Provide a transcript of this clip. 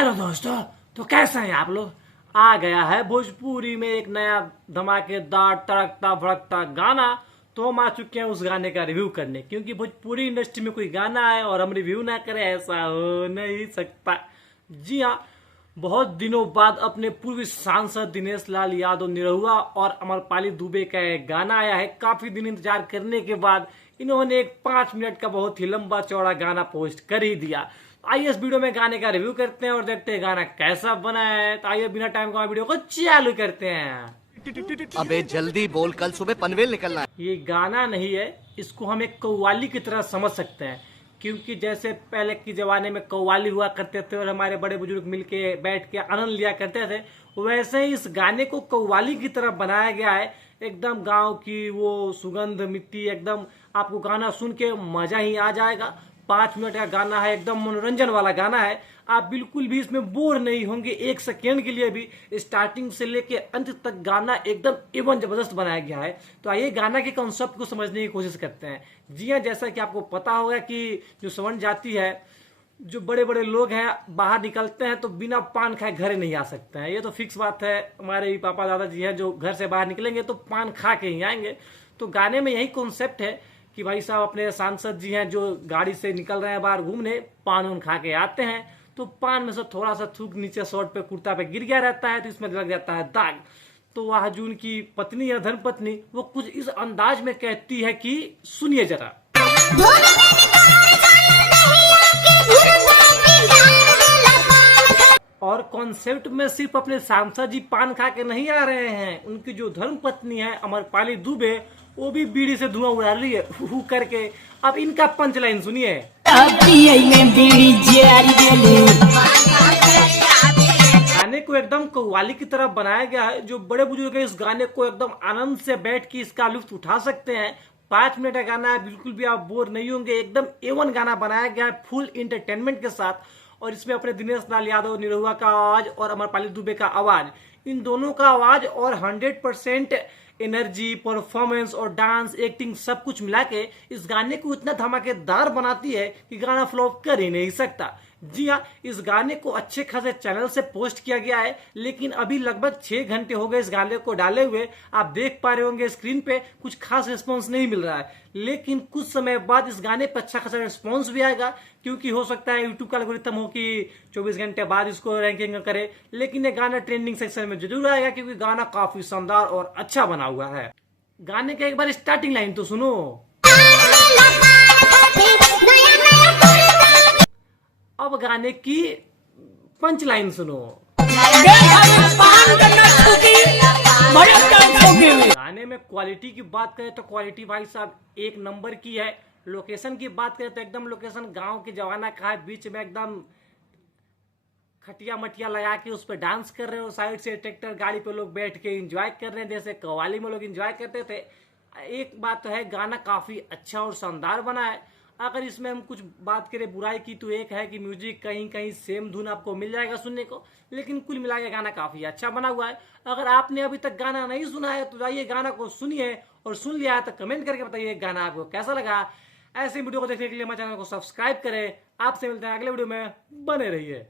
Hello दोस्तों, तो कैसे हैं आप लोग। आ गया है भोजपुरी में एक नया धमाकेदार तड़कता भड़कता गाना। तो हम आ चुके हैं उस गाने का रिव्यू करने, क्योंकि भोजपुरी इंडस्ट्री में कोई गाना आए और हम रिव्यू ना करें, ऐसा हो नहीं सकता। जी हाँ, बहुत दिनों बाद अपने पूर्व सांसद दिनेश लाल यादव निरहुआ और अमरपाली दुबे का एक गाना आया है। काफी दिन इंतजार करने के बाद इन्होंने एक 5 मिनट का बहुत ही लंबा चौड़ा गाना पोस्ट कर ही दिया। आइए इस वीडियो में गाने का रिव्यू करते हैं और देखते हैं गाना कैसा बना है। तो आइए बिना टाइम का वीडियो को चालू करते हैं। अबे जल्दी बोल, कल सुबह पनवेल निकलना है। ये गाना नहीं है, इसको हम एक कव्वाली की तरह समझ सकते हैं, क्योंकि जैसे पहले के जमाने में कव्वाली हुआ करते थे और हमारे बड़े बुजुर्ग मिलके बैठ के आनंद लिया करते थे, वैसे ही इस गाने को कव्वाली की तरह बनाया गया है। एकदम गांव की वो सुगंध मिट्टी, एकदम आपको गाना सुन के मजा ही आ जाएगा। 5 मिनट का गाना है, एकदम मनोरंजन वाला गाना है। आप बिल्कुल भी इसमें बोर नहीं होंगे एक सेकेंड के लिए भी। स्टार्टिंग से लेके अंत तक गाना एकदम एवं जबरदस्त बनाया गया है। तो आइए गाना के कॉन्सेप्ट को समझने की कोशिश करते हैं। जी हाँ, जैसा कि आपको पता होगा कि जो सवर्ण जाति है, जो बड़े बड़े लोग हैं, बाहर निकलते हैं तो बिना पान खाए घर नहीं आ सकते हैं। ये तो फिक्स बात है। हमारे भी पापा दादाजी हैं जो घर से बाहर निकलेंगे तो पान खा के ही आएंगे। तो गाने में यही कॉन्सेप्ट है कि भाई साहब अपने सांसद जी हैं जो गाड़ी से निकल रहे हैं बाहर घूमने, पान उन खा के आते हैं तो पान में से थोड़ा सा थूक नीचे शर्ट पे कुर्ता पे गिर गया रहता है, तो इसमें लग जाता है दाग। तो वह जो उनकी पत्नी या धर्मपत्नी वो कुछ इस अंदाज में कहती है कि सुनिए जरा। और कॉन्सेप्ट में सिर्फ अपने सांसद जी पान खा के नहीं आ रहे हैं, उनकी जो धर्मपत्नी है अमरपाली दुबे, वो भी बीड़ी से धुआं उड़ा रही है हु करके। अब इनका पंच लाइन सुनिए। गाने को एकदम कव्वाली की तरह बनाया गया है। जो बड़े बुजुर्ग है इस गाने को एकदम आनंद से बैठ के इसका लुत्फ उठा सकते हैं। 5 मिनट का गाना है, बिल्कुल भी आप बोर नहीं होंगे। एकदम एवन गाना बनाया गया है फुल इंटरटेनमेंट के साथ। और इसमें अपने दिनेश लाल यादव निरहुआ का आवाज और अमरपाली दुबे का आवाज, इन दोनों का आवाज और 100% एनर्जी, परफॉर्मेंस और डांस, एक्टिंग सब कुछ मिला के इस गाने को इतना धमाकेदार बनाती है कि गाना फ्लॉप कर ही नहीं सकता। जी हाँ, इस गाने को अच्छे खासे चैनल से पोस्ट किया गया है, लेकिन अभी लगभग 6 घंटे हो गए इस गाने को डाले हुए। आप देख पा रहे होंगे स्क्रीन पे कुछ खास रिस्पॉन्स नहीं मिल रहा है, लेकिन कुछ समय बाद इस गाने पर अच्छा खासा रिस्पॉन्स भी आएगा, क्योंकि हो सकता है यूट्यूब का एल्गोरिथम हो कि 24 घंटे बाद इसको रैंकिंग करे। लेकिन ये गाना ट्रेंडिंग सेक्शन में जरूर आएगा, क्योंकि गाना काफी शानदार और अच्छा बना हुआ है। गाने का एक बार स्टार्टिंग लाइन तो सुनो। अब गाने की पंच लाइन सुनो। गाने में क्वालिटी की बात करें तो क्वालिटी भाई साहब एक नंबर की है। लोकेशन की बात करें तो एकदम लोकेशन गांव के जमाना का है। बीच में एकदम खटिया मटिया लगा के उस पर डांस कर रहे हो, साइड से ट्रैक्टर गाड़ी पे लोग बैठ के एंजॉय कर रहे हैं, जैसे कव्वाली में लोग एंजॉय करते थे। एक बात तो है, गाना काफी अच्छा और शानदार बना है। अगर इसमें हम कुछ बात करें बुराई की तो एक है कि म्यूजिक कहीं कहीं सेम धुन आपको मिल जाएगा सुनने को, लेकिन कुल मिला के गाना काफी अच्छा बना हुआ है। अगर आपने अभी तक गाना नहीं सुना है तो जाइए गाना को सुनिए, और सुन लिया है तो कमेंट करके बताइए गाना आपको कैसा लगा। ऐसे वीडियो को देखने के लिए हमारे चैनल को सब्सक्राइब करें। आपसे मिलते हैं अगले वीडियो में, बने रहिए।